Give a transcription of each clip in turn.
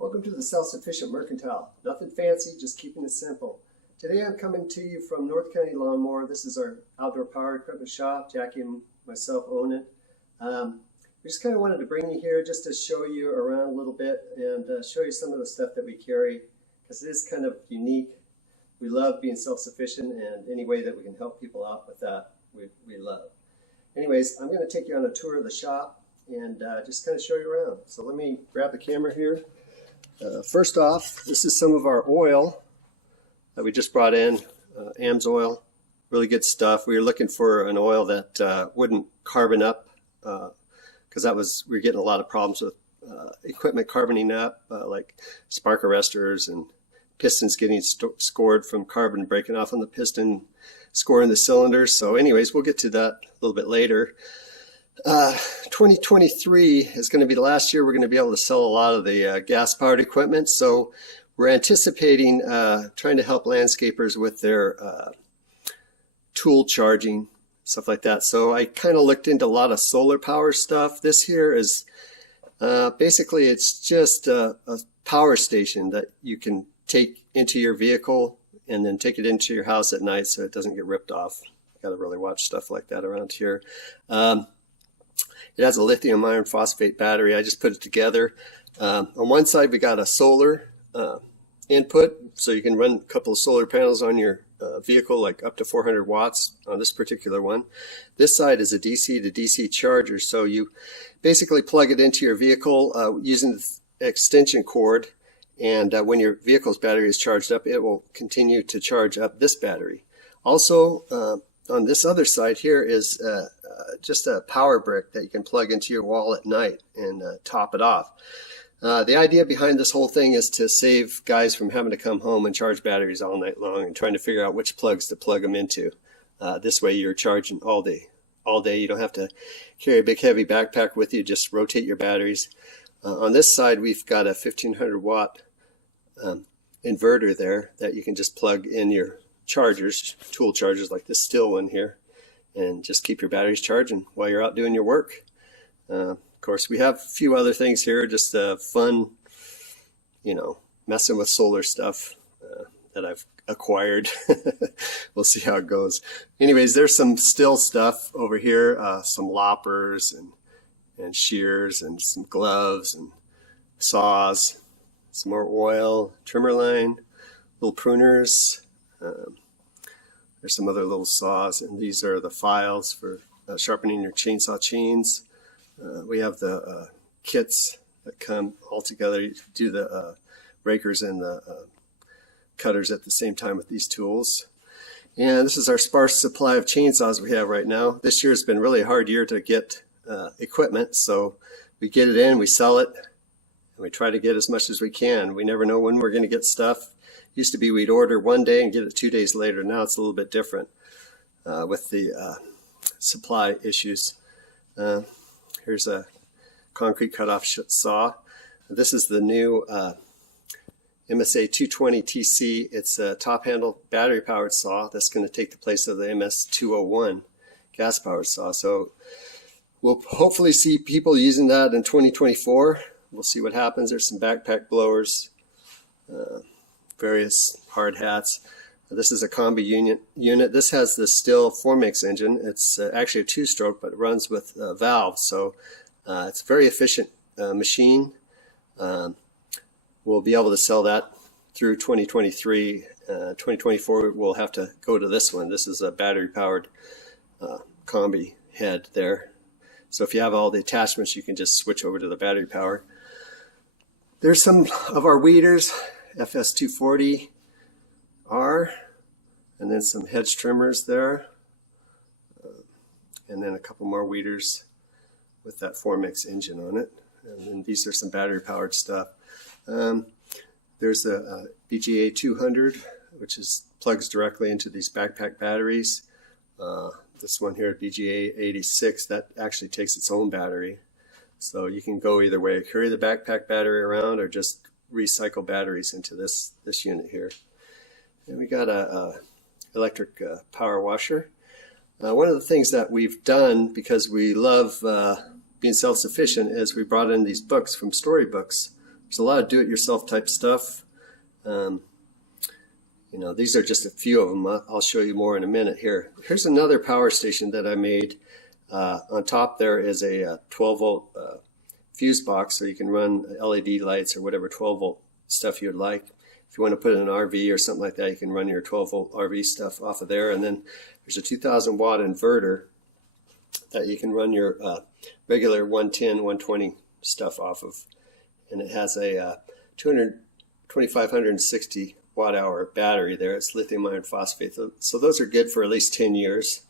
Welcome to the Self-Sufficient Mercantile. Nothing fancy, just keeping it simple. Today I'm coming to you from North County Lawnmower. This is our outdoor power equipment shop. Jackie and myself own it. We just kind of wanted to bring you here just to show you around a little bit and show you some of the stuff that we carry, because it is kind of unique. We love being self-sufficient, and any way that we can help people out with that, we love. Anyways, I'm going to take you on a tour of the shop and just kind of show you around. So let me grab the camera here. First off, this is some of our oil that we just brought in, AMS oil, really good stuff. We were looking for an oil that wouldn't carbon up, because we were getting a lot of problems with equipment carboning up, like spark arresters and pistons getting scored from carbon breaking off on the piston, scoring the cylinders. So anyways, we'll get to that a little bit later. 2023 is going to be the last year we're going to be able to sell a lot of the gas-powered equipment. So we're anticipating trying to help landscapers with their tool charging, stuff like that. So I kind of looked into a lot of solar power stuff. This here is basically, it's just a power station that you can take into your vehicle and then take it into your house at night so it doesn't get ripped off. Got to really watch stuff like that around here. It has a lithium iron phosphate battery. I just put it together. On one side, we got a solar input, so you can run a couple of solar panels on your vehicle, like up to 400 watts on this particular one. This side is a DC to DC charger, so you basically plug it into your vehicle using the extension cord, and when your vehicle's battery is charged up, it will continue to charge up this battery. Also, on this other side here is just a power brick that you can plug into your wall at night and top it off. The idea behind this whole thing is to save guys from having to come home and charge batteries all night long and trying to figure out which plugs to plug them into. This way you're charging all day. All day. You don't have to carry a big heavy backpack with you. Just rotate your batteries. On this side, we've got a 1500 watt inverter there that you can just plug in your chargers, tool chargers like this Stihl one here, and just keep your batteries charging while you're out doing your work. Of course, we have a few other things here, just fun, messing with solar stuff that I've acquired. We'll see how it goes. Anyways, there's some Stihl stuff over here, some loppers and shears and some gloves and saws, some more oil, trimmer line, little pruners. There's some other little saws, and these are the files for sharpening your chainsaw chains. We have the kits that come all together. You do the rakers and the cutters at the same time with these tools. And this is our sparse supply of chainsaws we have right now. This year has been really a hard year to get equipment, so we get it in, we sell it, and we try to get as much as we can. We never know when we're going to get stuff. Used to be we'd order one day and get it 2 days later. Now it's a little bit different with the supply issues. Here's a concrete cutoff saw. This is the new MSA 220 TC. It's a top handle battery powered saw that's going to take the place of the MS 201 gas powered saw. So we'll hopefully see people using that in 2024. We'll see what happens. There's some backpack blowers, various hard hats. This is a combi unit. This has the Stihl 4-mix engine. It's actually a 2-stroke, but it runs with valves, so it's a very efficient machine. We'll be able to sell that through 2023. 2024, we'll have to go to this one. This is a battery-powered combi head there. So if you have all the attachments, you can just switch over to the battery power. There's some of our weeders. FS240R, and then some hedge trimmers there, and then a couple more weeders with that 4-mix engine on it. And then these are some battery powered stuff. There's a BGA 200, which plugs directly into these backpack batteries. This one here, BGA 86, that actually takes its own battery. So you can go either way, carry the backpack battery around or just recycle batteries into this unit here. And we got a electric power washer. One of the things that we've done, because we love being self-sufficient, is we brought in these books from Storybooks There's a lot of do-it-yourself type stuff. You know, these are just a few of them. I'll show you more in a minute here. Here's another power station that I made. On top there is a 12-volt fuse box, so you can run LED lights or whatever 12-volt stuff you'd like. If you want to put in an RV or something like that, you can run your 12-volt RV stuff off of there. And then there's a 2,000-watt inverter that you can run your regular 110, 120 stuff off of. And it has a 2,560 watt-hour battery there. It's lithium iron phosphate. So those are good for at least 10 years.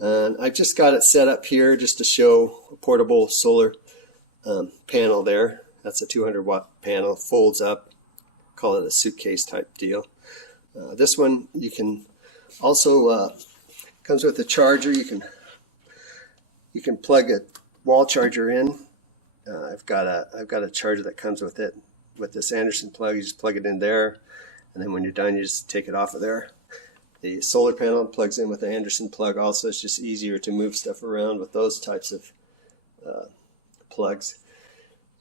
And I've just got it set up here just to show a portable solar panel there. That's a 200-watt panel. Folds up. Call it a suitcase type deal. This one you can also comes with a charger. You can plug a wall charger in. I've got a charger that comes with it with this Anderson plug. You just plug it in there, and then when you're done, you just take it off of there. The solar panel plugs in with the Anderson plug. Also, it's just easier to move stuff around with those types of plugs.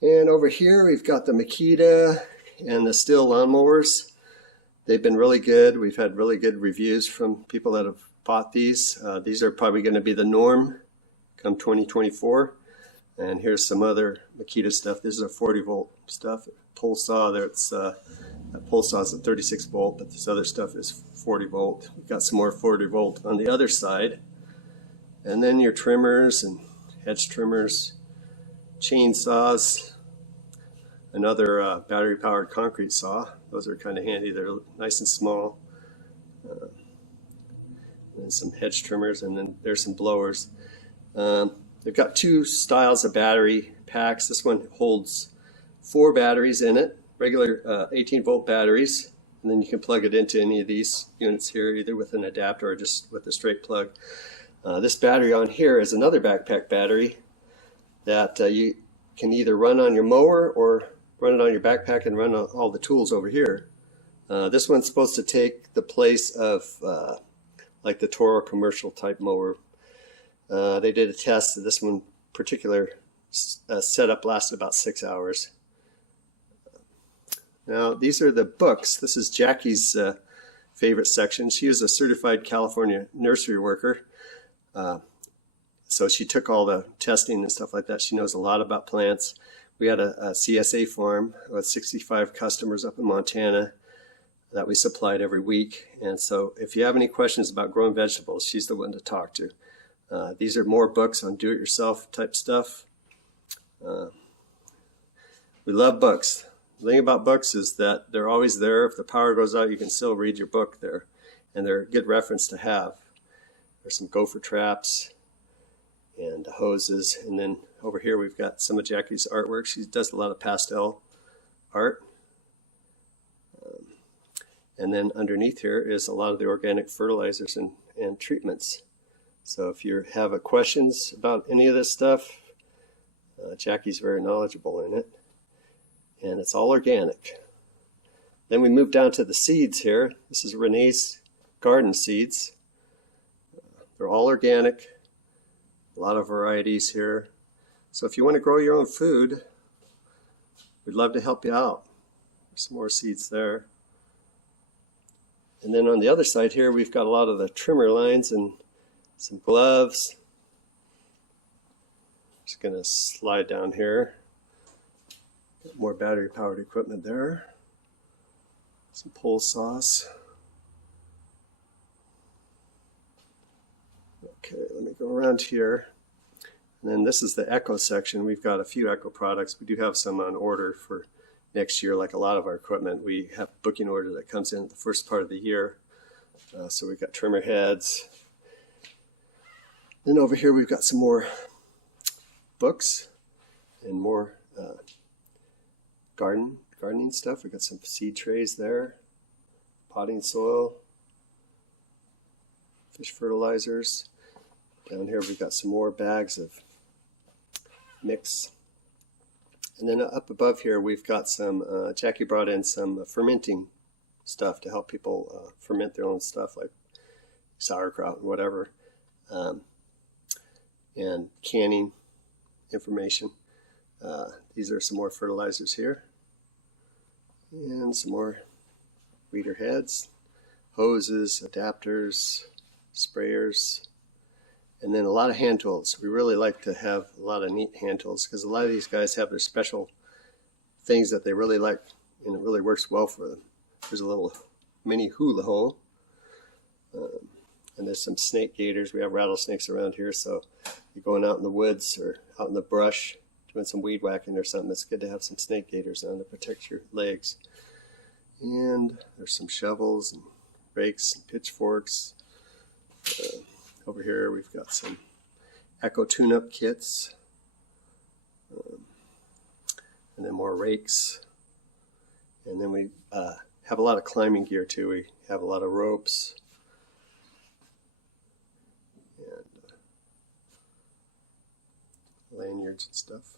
And over here, we've got the Makita and the Stihl lawnmowers. They've been really good. We've had really good reviews from people that have bought these. These are probably going to be the norm come 2024. And here's some other Makita stuff. This is a 40-volt stuff. Pole saw there. It's that pole saw is a 36-volt, but this other stuff is 40-volt. We've got some more 40-volt on the other side. And then your trimmers and hedge trimmers, chainsaws. Another battery-powered concrete saw. Those are kind of handy. They're nice and small. And some hedge trimmers, and then there's some blowers. They've got two styles of battery packs. This one holds 4 batteries in it, regular 18-volt batteries, and then you can plug it into any of these units here, either with an adapter or just with a straight plug. This battery on here is another backpack battery that you can either run on your mower or run it on your backpack and run all the tools over here. This one's supposed to take the place of like the Toro commercial type mower. They did a test. This one particular setup lasted about 6 hours. Now these are the books. This is Jackie's favorite section. She is a certified California nursery worker. So she took all the testing and stuff like that. She knows a lot about plants. We had a CSA farm with 65 customers up in Montana that we supplied every week. And so if you have any questions about growing vegetables, she's the one to talk to. These are more books on do-it-yourself type stuff. We love books. The thing about books is that they're always there. If the power goes out, you can still read your book there. And they're a good reference to have. There's some gopher traps and hoses. And then over here we've got some of Jackie's artwork. She does a lot of pastel art. And then underneath here is a lot of the organic fertilizers and treatments. So if you have questions about any of this stuff, Jackie's very knowledgeable in it. And it's all organic. Then we move down to the seeds here. This is Renee's garden seeds. They're all organic. A lot of varieties here. So if you want to grow your own food, we'd love to help you out. There's some more seeds there. And then on the other side here, we've got a lot of the trimmer lines and some gloves. Just going to slide down here. More battery powered equipment there. Some pole saws. Okay, let me go around here. And then this is the Echo section. We've got a few Echo products. We do have some on order for next year. Like a lot of our equipment, we have a booking order that comes in at the first part of the year. So we've got trimmer heads. Then over here we've got some more books and more gardening stuff. We've got some seed trays there, potting soil, fish fertilizers. Down here we've got some more bags of mix. And then up above here we've got some, Jackie brought in some fermenting stuff to help people ferment their own stuff like sauerkraut and whatever. And canning information. These are some more fertilizers here. And some more weeder heads, hoses, adapters, sprayers, and then a lot of hand tools. We really like to have a lot of neat hand tools because a lot of these guys have their special things that they really like, and it really works well for them. There's a little mini hula hole, and there's some snake gaiters. We have rattlesnakes around here, so you're going out in the woods or out in the brush doing some weed whacking or something, it's good to have some snake gaiters on to protect your legs. And there's some shovels and rakes and pitchforks. Over here we've got some Echo tune-up kits, and then more rakes. And then we have a lot of climbing gear too. We have a lot of ropes and lanyards and stuff,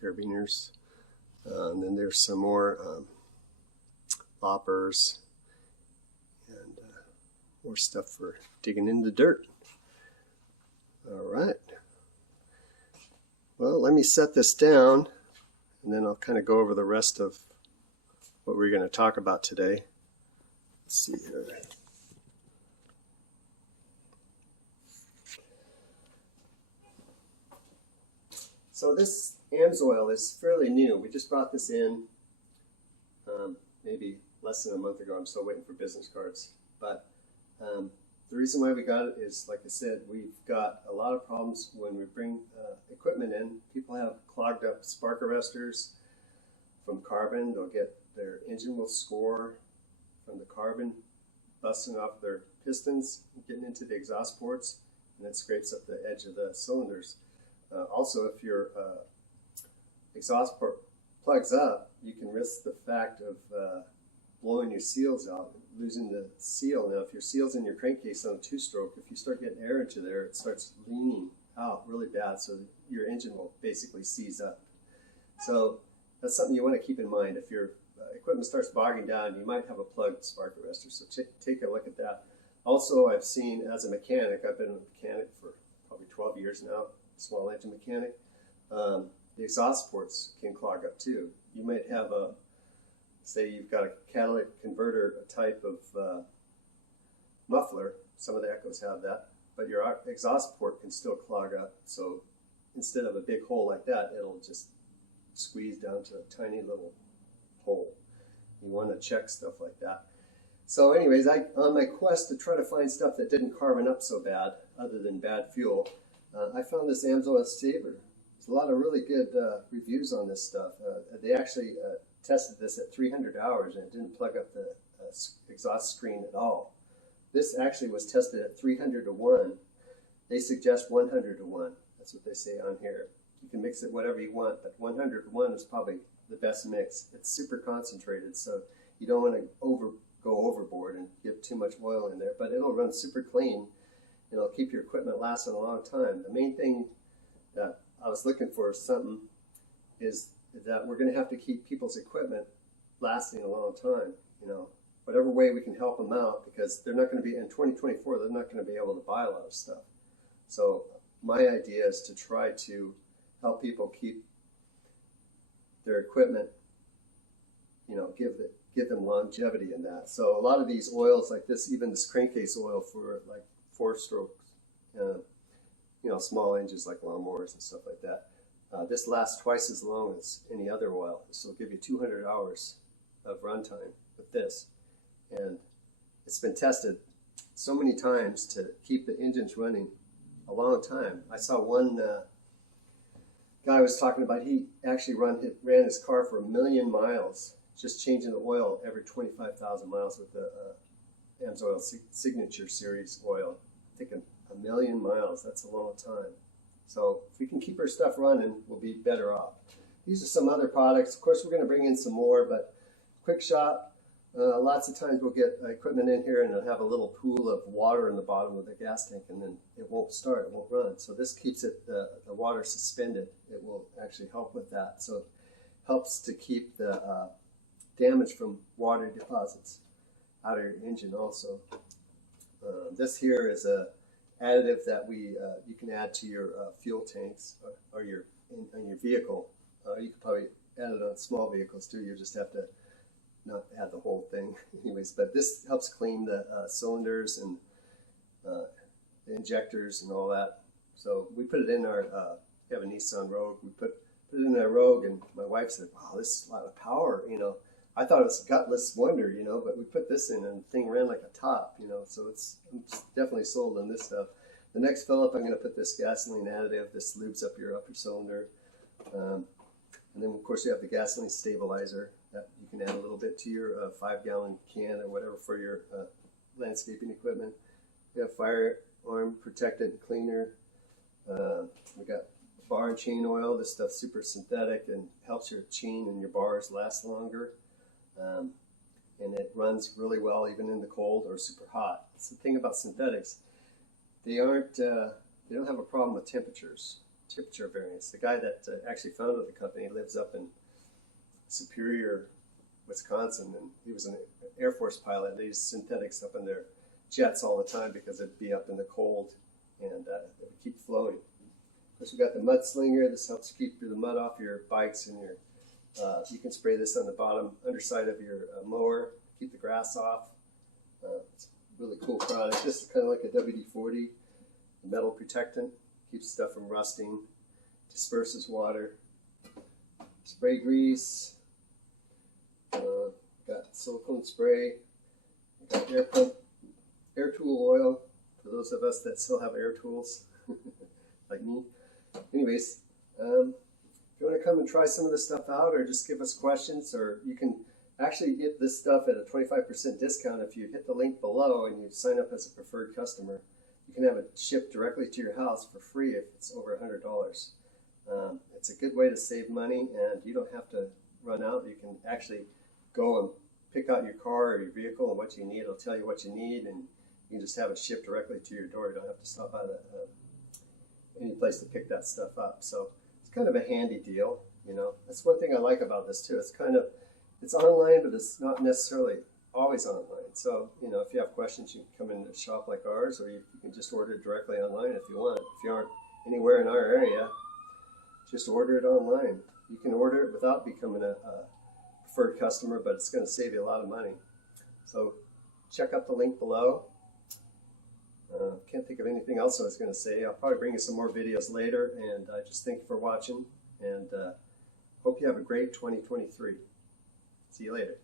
carabiners. And then there's some more loppers and more stuff for digging in the dirt. All right. Well, let me set this down, and then I'll kind of go over the rest of what we're going to talk about today. Let's see here. So this AMSOIL is fairly new. We just brought this in maybe less than a month ago. I'm still waiting for business cards. But the reason why we got it is, like I said, we've got a lot of problems when we bring equipment in. People have clogged up spark arresters from carbon. They'll get their engine will score from the carbon busting off their pistons, getting into the exhaust ports, and it scrapes up the edge of the cylinders. Also, if your exhaust port plugs up, you can risk the fact of blowing your seals out, losing the seal. Now, if your seal's in your crankcase on a two-stroke, if you start getting air into there, it starts leaning out really bad, so your engine will basically seize up. So that's something you want to keep in mind. If your equipment starts bogging down, you might have a plugged spark arrestor, so take a look at that. Also, I've seen, as a mechanic, I've been a mechanic for probably 12 years now, small engine mechanic, the exhaust ports can clog up too. You might have a, say you've got a catalytic converter type of muffler, some of the Echos have that, but your exhaust port can still clog up. So instead of a big hole like that, it'll just squeeze down to a tiny little hole. You want to check stuff like that. So anyways, on my quest to try to find stuff that didn't carbon up so bad, other than bad fuel, I found this AMSOIL saver. There's a lot of really good reviews on this stuff. They actually tested this at 300 hours and it didn't plug up the exhaust screen at all. This actually was tested at 300 to 1. They suggest 100 to 1. That's what they say on here. You can mix it whatever you want, but 100 to 1 is probably the best mix. It's super concentrated, so you don't want to go overboard and give too much oil in there, but it'll run super clean. It'll keep your equipment lasting a long time. The main thing that I was looking for something is that we're going to have to keep people's equipment lasting a long time. You know, whatever way we can help them out, because they're not going to be, in 2024, they're not going to be able to buy a lot of stuff. So my idea is to try to help people keep their equipment, you know, give them longevity in that. So a lot of these oils like this, even this crankcase oil for like 4-stroke, you know, small engines like lawnmowers and stuff like that. This lasts twice as long as any other oil. This will give you 200 hours of runtime with this. And it's been tested so many times to keep the engines running a long time. I saw one guy was talking about, he actually ran his car for 1 million miles, just changing the oil every 25,000 miles with the AMSOIL Signature Series oil. Thinking 1 million miles, that's a long time. So if we can keep our stuff running, we'll be better off. These are some other products. Of course, we're going to bring in some more, but quick shot. Lots of times we'll get equipment in here and it'll have a little pool of water in the bottom of the gas tank, and then it won't start, it won't run. So this keeps it, the water suspended. It will actually help with that. So it helps to keep the damage from water deposits out of your engine also. This here is a additive that you can add to your fuel tanks or your vehicle. You could probably add it on small vehicles too. You just have to not add the whole thing anyways, but this helps clean the cylinders and the injectors and all that. So we put it in our, we have a Nissan Rogue, we put it in our Rogue, and my wife said, wow, this is a lot of power, you know. I thought it was gutless wonder, you know, but we put this in and the thing ran like a top, you know, so I'm definitely sold on this stuff. The next fill up, I'm going to put this gasoline additive. This lubes up your upper cylinder. And then, of course, you have the gasoline stabilizer that you can add a little bit to your 5-gallon can or whatever for your landscaping equipment. We have firearm protectant cleaner. We got bar and chain oil. This stuff's super synthetic and helps your chain and your bars last longer. And it runs really well even in the cold or super hot. That's the thing about synthetics. They don't have a problem with temperature variance. The guy that actually founded the company lives up in Superior, Wisconsin, and he was an Air Force pilot. They use synthetics up in their jets all the time because it'd be up in the cold and it would keep flowing. Of course, we got the mud slinger. This helps keep the mud off your bikes and your. You can spray this on the bottom underside of your mower, keep the grass off. It's a really cool product. This is kind of like a WD-40, metal protectant, keeps stuff from rusting, disperses water. Spray grease, got silicone spray, got air tool oil for those of us that still have air tools, like me. Anyways, if you want to come and try some of this stuff out or just give us questions, or you can actually get this stuff at a 25% discount if you hit the link below and you sign up as a preferred customer. You can have it shipped directly to your house for free if it's over $100. It's a good way to save money, and you don't have to run out. You can actually go and pick out your car or your vehicle and what you need. It'll tell you what you need, and you can just have it shipped directly to your door. You don't have to stop by any place to pick that stuff up. So it's kind of a handy deal, you know. That's one thing I like about this too. It's online, but it's not necessarily always online. So, you know, if you have questions, you can come in a shop like ours, or you can just order it directly online if you want. If you aren't anywhere in our area, just order it online. You can order it without becoming a preferred customer, but it's going to save you a lot of money. So check out the link below. Can't think of anything else I was going to say. I'll probably bring you some more videos later, and I just thank you for watching, and hope you have a great 2023. See you later.